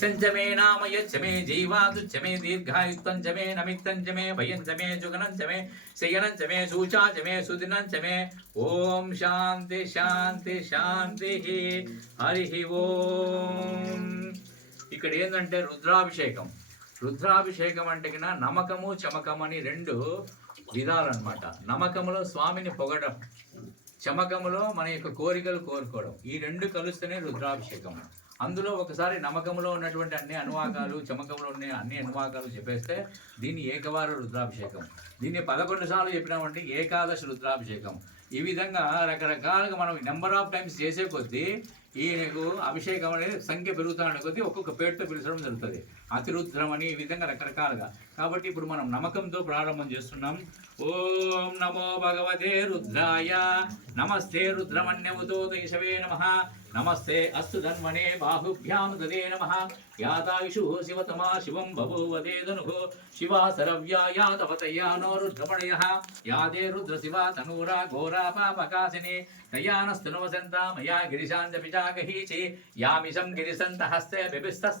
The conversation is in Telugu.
यक्षञ्चमे नाम यच्चमे जीवातुच्चमे दीर्घायुत्वञ्चमे नमित्तञ्चमे भयञ्चमे जुगनञ्चमे शयनञ्चमे शूचाचमे सुदिनञ्चमे ओम शांति शांति शांति हरि ओम ఇక్కడ ఏంటంటే రుద్రాభిషేకం అంటే కన్నా నమ్మకము చమకం అని రెండు విధాలన్నమాట. నమ్మకములో స్వామిని పొగడం, చమకములో మన యొక్క కోరికలు కోరుకోవడం, ఈ రెండు కలిస్తేనే రుద్రాభిషేకం. అందులో ఒకసారి నమ్మకంలో ఉన్నటువంటి అన్ని అనువాకాలు, చమకంలో ఉన్న అన్ని అనువాకాలు చెప్పేస్తే దీన్ని ఏకవార రుద్రాభిషేకం. దీన్ని 11 సార్లు చెప్పినామంటే ఏకాదశి రుద్రాభిషేకం. ఈ విధంగా రకరకాలుగా మనం నెంబర్ ఆఫ్ టైమ్స్ చేసే కొద్దీ ఈయనకు అభిషేకం అనేది సంఖ్య పెరుగుతున్న కొద్దీ ఒక్కొక్క పేరుతో పిలిచడం జరుగుతుంది. అతిరుద్రం అని ఈ విధంగా రకరకాలుగా. కాబట్టి ఇప్పుడు మనం నమ్మకంతో ప్రారంభం చేస్తున్నాం. ఓం నమో భగవతే రుద్రాయ నమస్తే రుద్రమన్యముతో దేశవే నమః నమస్తే అస్తు ధన్వనే బాహుభ్యాం దదే నమః యాతాయుషు శివతమా శివం బభూవదే ధనుః శివా సరవ్యాయా తవతయానో రుద్రమణయః యాదే రుద్ర శివా తనూరా ఘోరా పాపకాసిని తయానస్తనువసంతా మయా గిరిశాంత పిచాగహీచి యామిషం గిరిసంత హస్తే బిభిస్తస్